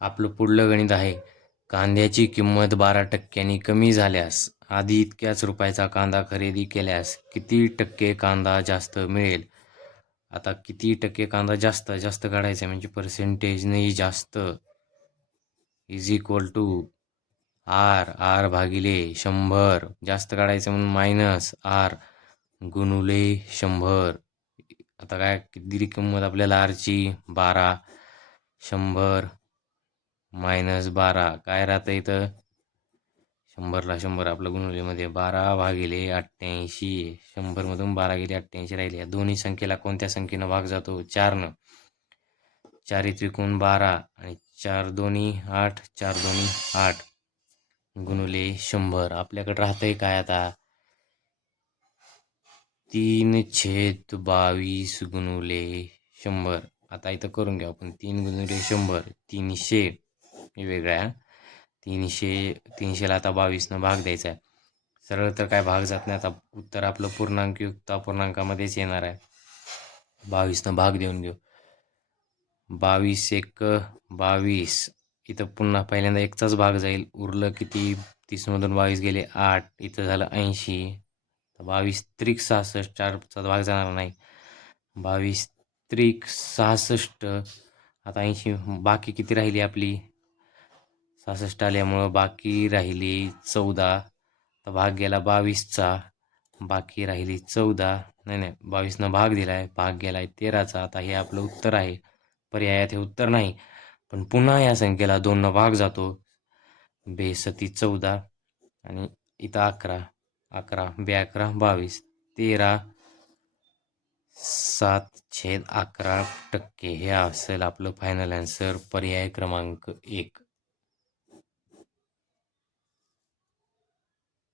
आपलं पुढलं गणित आहे. कांद्याची किंमत 12% कमी झाल्यास आधी इतक्याच रुपयाचा कांदा खरेदी केल्यास किती टक्के कांदा जास्त मिळेल? आता किती टक्के कांदा जास्त जास्त काढायचं म्हणजे पर्सेंटेजने जास्त इज इक्वल टू आर भागिले 100. जास्त काढायचं म्हणून मायनस आर गुणुले 100. आता काय किती किंमत आपल्याला आरची 12, 100 मायनस 12 काय राहतं इथं? 100ला 100 आपलं गुणुलेमध्ये 12/88. 100मधून 12 गेले 88 राहिले. या दोन्ही संख्येला कोणत्या संख्येनं भाग जातो? 4नं. 4 त्रिकोण 12 आणि 4 दोन्ही 8, 4 दोन्ही 8 गुणुले 100. आपल्याकडे राहतंय काय आता? 3/22 गुणुले 100. आता इथं करून घेऊ आपण. 3 गुणुले 100 300 वेगळ्या 300ला आता 22 भाग द्यायचा आहे. सरळ तर काय भाग जात नाही. आता उत्तर आपलं पूर्णांकयुक्त अपूर्णांकामध्येच येणार आहे. 22 भाग देऊन घेऊ. 22 एक 22. इथं पुन्हा पहिल्यांदा एकचाच भाग जाईल. उरलं किती? 30मधून 22 गेले 8. इथं झालं 80. 22 त्रिक 66. 4चा भाग जाणार नाही. 22 त्रिक 66. आता 80 बाकी किती राहिली आपली? 66 आल्यामुळं बाकी राहिली 14. तर भाग गेला 22चा. बाकी राहिली 14. नाही 22नं भाग दिलाय. भाग गेलाय 13चा. आता हे आपलं उत्तर आहे. पर्यायात हे उत्तर नाही. पण पुन्हा या संख्येला 2नं भाग जातो. 2 14 आणि इथं 11. 11 2 22. 13 7/11% हे असेल आपलं फायनल आन्सर पर्याय क्रमांक 1.